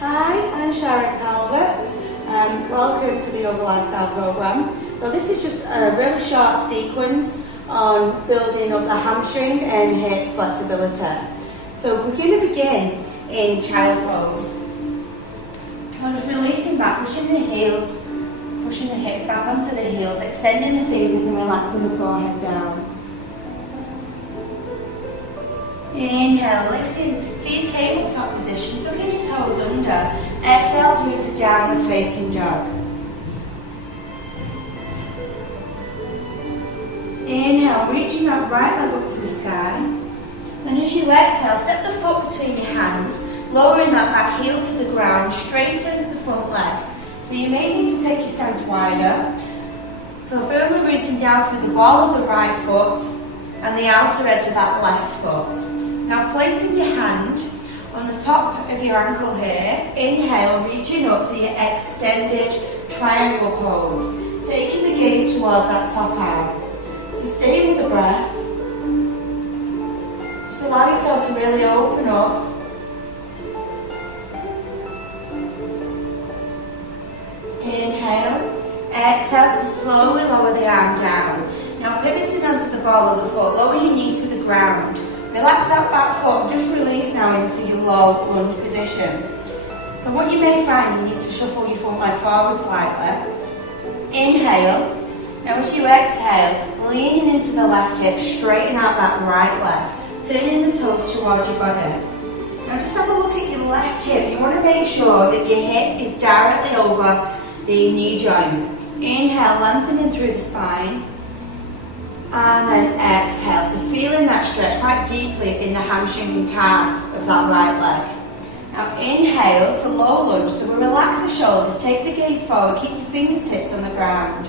Hi, I'm Sharon Calvert. Welcome to the Yoga Lifestyle Programme. Well, this is just a really short sequence on building up the hamstring and hip flexibility. So we're going to begin in child pose. So just releasing back, pushing the heels, pushing the hips back onto the heels, extending the fingers and relaxing the forehead down. Inhale, lifting to your tabletop position, tucking your toes under. Exhale through to downward facing dog. Inhale, reaching that right leg up to the sky. And as you exhale, step the foot between your hands, lowering that back heel to the ground, straighten the front leg. So you may need to take your stance wider. So firmly reaching down through the ball of the right foot and the outer edge of that left foot. Now placing your hand on the top of your ankle here, inhale, reaching up to your extended triangle pose, taking the gaze towards that top arm. So stay with the breath. Just allow yourself to really open up. Inhale, exhale to slowly lower the arm down. Now pivoting onto the ball of the foot, lower your knee to the ground. Relax that back foot, just release now into your low lunge position. So what you may find, you need to shuffle your front leg forward slightly. Inhale. Now as you exhale, leaning into the left hip, straighten out that right leg. Turning the toes towards your body. Now just have a look at your left hip. You want to make sure that your hip is directly over the knee joint. Inhale, lengthening through the spine. And then exhale, so feeling that stretch quite deeply in the hamstring and calf of that right leg. Now inhale to low lunge, so we'll relax the shoulders, take the gaze forward, keep your fingertips on the ground.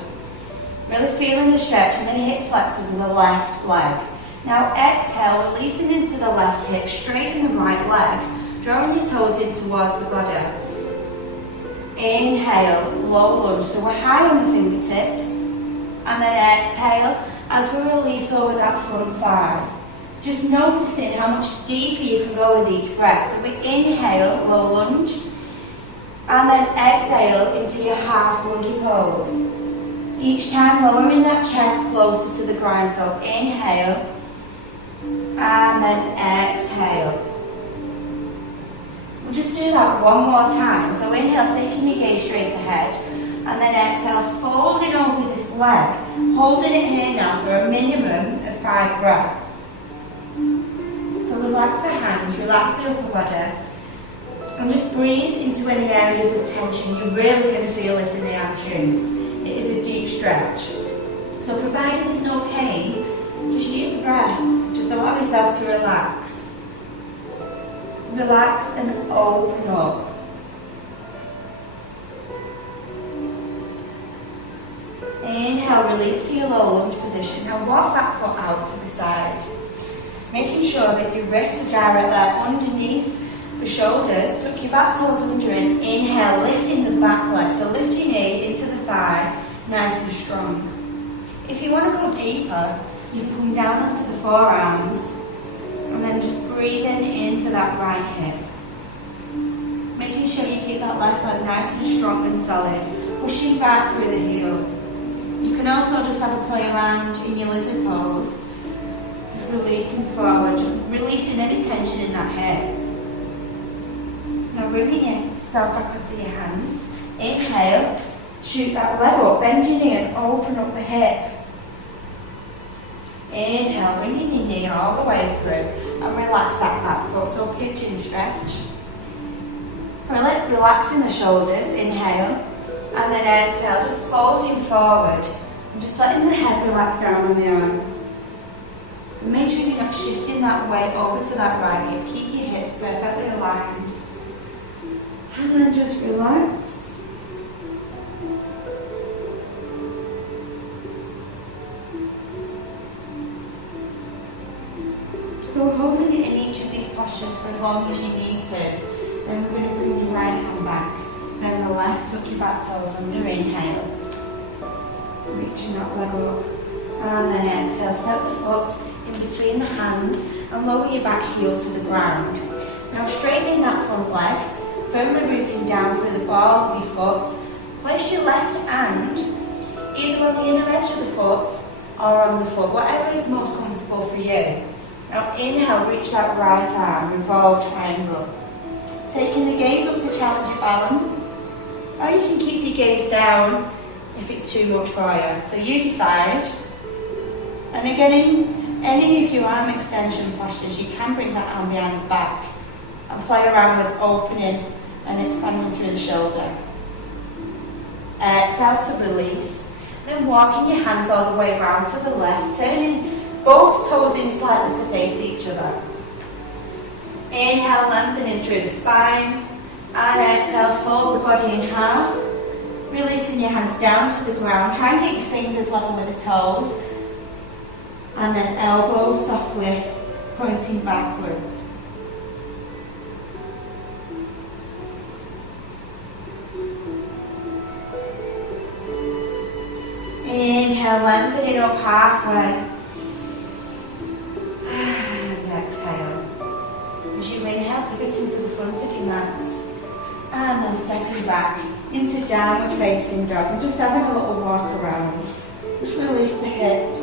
Really feeling the stretch in the hip flexors in the left leg. Now exhale, releasing into the left hip, straighten the right leg, drawing your toes in towards the body. Inhale, low lunge, so we're high on the fingertips. And then exhale, as we release over that front thigh. Just noticing how much deeper you can go with each breath. So we inhale, low lunge, and then exhale into your half monkey pose. Each time lowering that chest closer to the ground. So inhale, and then exhale. We'll just do that one more time. So inhale, taking your gaze straight ahead. And then exhale, folding over this leg, holding it here now for a minimum of 5 breaths. So relax the hands, relax the upper body, and just breathe into any areas of tension. You're really going to feel this in the hamstrings. It is a deep stretch. So provided there's no pain, just use the breath. Just allow yourself to relax. Relax and open up. Inhale, release to your low lunge position. Now walk that foot out to the side. Making sure that your wrists are directly underneath the shoulders. Tuck your back toes under and inhale, lifting the back leg. So lift your knee into the thigh, nice and strong. If you want to go deeper, you can come down onto the forearms and then just breathing into that right hip. Making sure you keep that left leg nice and strong and solid. Pushing back through the heel. You can also just have a play around in your lizard pose, just releasing forward, just releasing any tension in that hip. Now bringing yourself back onto your hands. Inhale, shoot that leg up, bend your knee and open up the hip. Inhale, bringing your knee all the way through and relax that back foot, so pigeon stretch. Relaxing the shoulders, inhale. And then exhale, just folding forward and just letting the head relax down on the arm. And make sure you're not shifting that weight over to that right hip. Keep your hips perfectly aligned. And then just relax. So we're holding it in each of these postures for as long as you need to. Then we're going to bring your right hand back. Then the left, tuck your back toes under, inhale. Reaching that leg up. And then exhale, step the foot in between the hands and lower your back heel to the ground. Now straightening that front leg, firmly rooting down through the ball of your foot. Place your left hand either on the inner edge of the foot or on the foot, whatever is most comfortable for you. Now inhale, reach that right arm, revolve triangle. Taking the gaze up to challenge your balance, or you can keep your gaze down if it's too much for you. So you decide. And again, in any of your arm extension postures, you can bring that arm behind the back and play around with opening and expanding through the shoulder. Exhale to release. Then walking your hands all the way around to the left, turning both toes in slightly to face each other. Inhale, lengthening through the spine. And exhale, fold the body in half. Releasing your hands down to the ground. Try and get your fingers level with the toes. And then elbows softly pointing backwards. Inhale, lengthening up halfway. And exhale. As you inhale, pivoting to the front of your mats. And then stepping back into downward facing dog. And just having a little walk around. Just release the hips.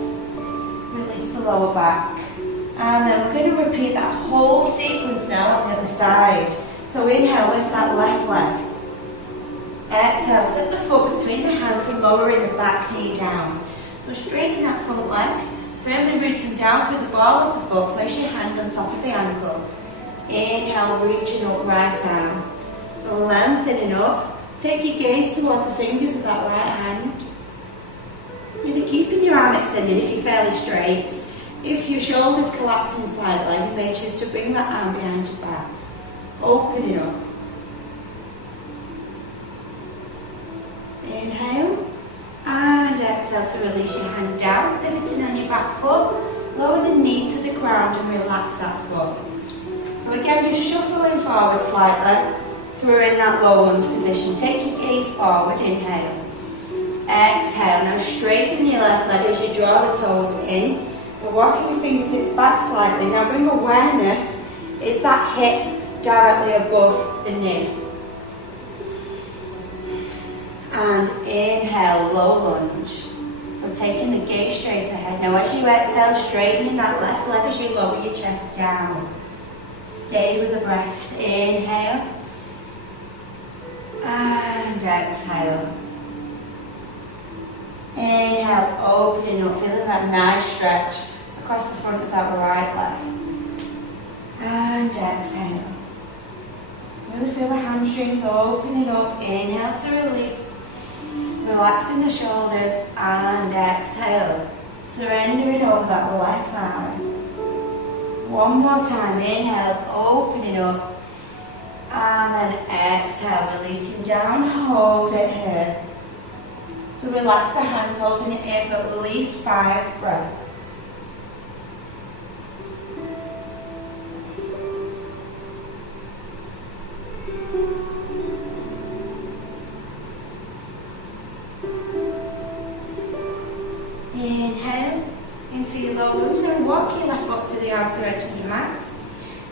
Release the lower back. And then we're going to repeat that whole sequence now on the other side. So inhale, lift that left leg. Exhale, set the foot between the hands and lowering the back knee down. So straighten that front leg, firmly rooting down through the ball of the foot, place your hand on top of the ankle. Inhale, reaching up right arm. So lengthening up, take your gaze towards the fingers of that right hand. Either keeping your arm extended if you're fairly straight. If your shoulders collapsing slightly, you may choose to bring that arm behind your back. Opening up. Inhale and exhale to release your hand down, pivoting on your back foot, lower the knee to the ground and relax that foot. So again, just shuffling forward slightly, so we're in that low lunge position. Take your gaze forward, inhale. Exhale, now straighten your left leg as you draw the toes in. So walking your fingertips back slightly, now bring awareness, is that hip directly above the knee. And inhale, low lunge. So taking the gaze straight ahead. Now as you exhale, straightening that left leg as you lower your chest down. Stay with the breath. Inhale. And exhale. Inhale, opening up, feeling that nice stretch across the front of that right leg. And exhale. Really feel the hamstrings opening up. Inhale to release. Relaxing the shoulders and exhale. Surrendering over that left thigh. One more time. Inhale, opening up. And then exhale, releasing down. Hold it here. So relax the hands, holding it here for at least 5 breaths. Inhale into your low lunge, then walk your left foot to the outer edge of your mat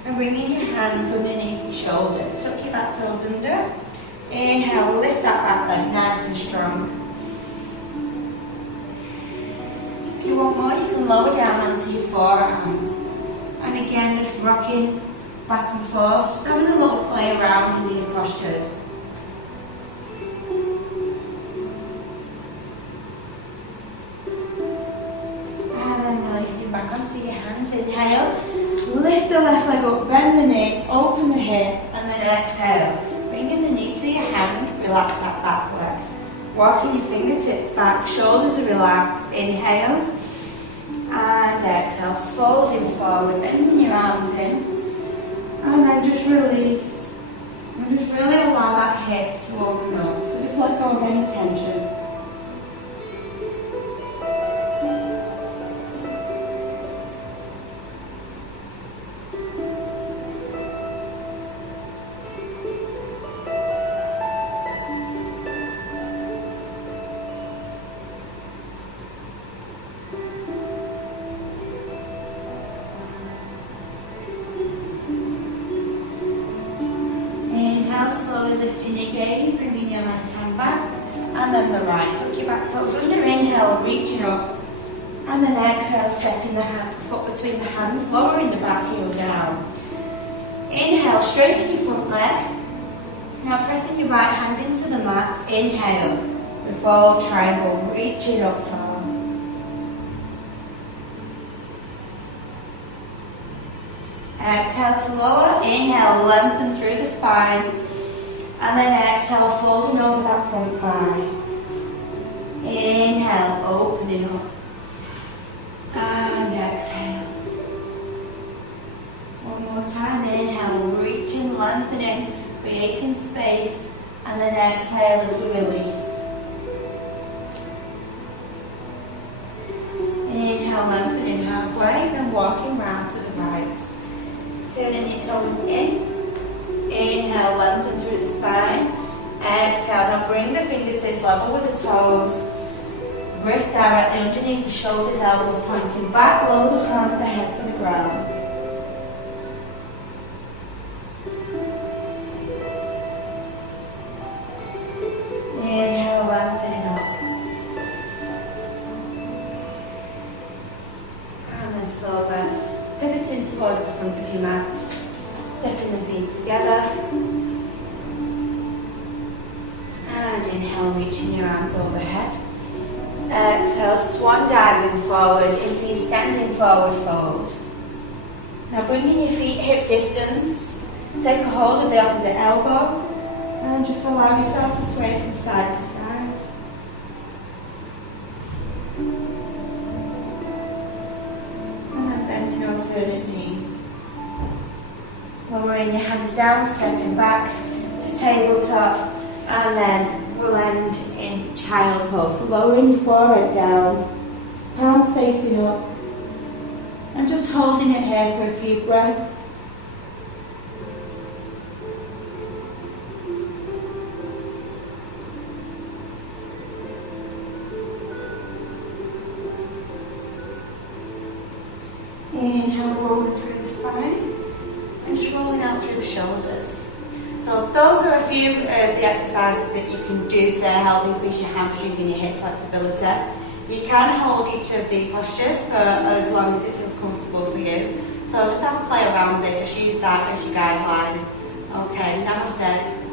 and bringing your hands underneath your shoulders. Tuck your back toes under. Inhale, lift that back leg nice and strong. If you want more, you can lower down onto your forearms. And again, just rocking back and forth, just having a little play around in these postures. Back onto your hands, inhale, lift the left leg up, bend the knee, open the hip, and then exhale. Bringing the knee to your hand, relax that back leg. Walking your fingertips back, shoulders are relaxed, inhale, and exhale, folding forward, bending your arms in, and then just release, and just really allow that hip to open up, so just let go of any tension. slowly lifting your gaze, bringing your left hand back, and then the right. Tuck your back toes under, inhale, reaching up. And then exhale, stepping the foot between the hands, lowering the back heel down. Inhale, straighten your front leg. Now pressing your right hand into the mat, inhale, revolve triangle, reaching up tall. Exhale to lower, inhale, lengthen through the spine. And then exhale, folding over that front thigh. Inhale, opening up. And exhale. One more time, inhale, reaching, lengthening, creating space, and then exhale as we release. Inhale, lengthening halfway, then walking round to the right. Turning your toes in. Inhale, lengthen through the spine. Exhale, now bring the fingertips level with the toes. Wrists directly underneath the shoulders, elbows pointing back, lower the crown of the head to the ground. Inhale, lengthening up. And then slowly pivoting towards the front of your mats. Stepping the feet together. And inhale, reaching your arms overhead. Exhale, swan diving forward into your standing forward fold. Now bringing your feet hip distance, take a hold of the opposite elbow and just allow yourself to sway from side to side. And then bending alternate knees. Lowering your hands down, stepping back to tabletop, and then we'll end in child pose. So lowering your forehead down, palms facing up, and just holding it here for a few breaths. Inhale, rolling through the spine, and just rolling out through the shoulders. So those are a few of the exercises that you can do to help increase your hamstring and your hip flexibility. You can hold each of the postures for as long as it feels comfortable for you. So just have a play around with it, just use that as your guideline. Okay, namaste.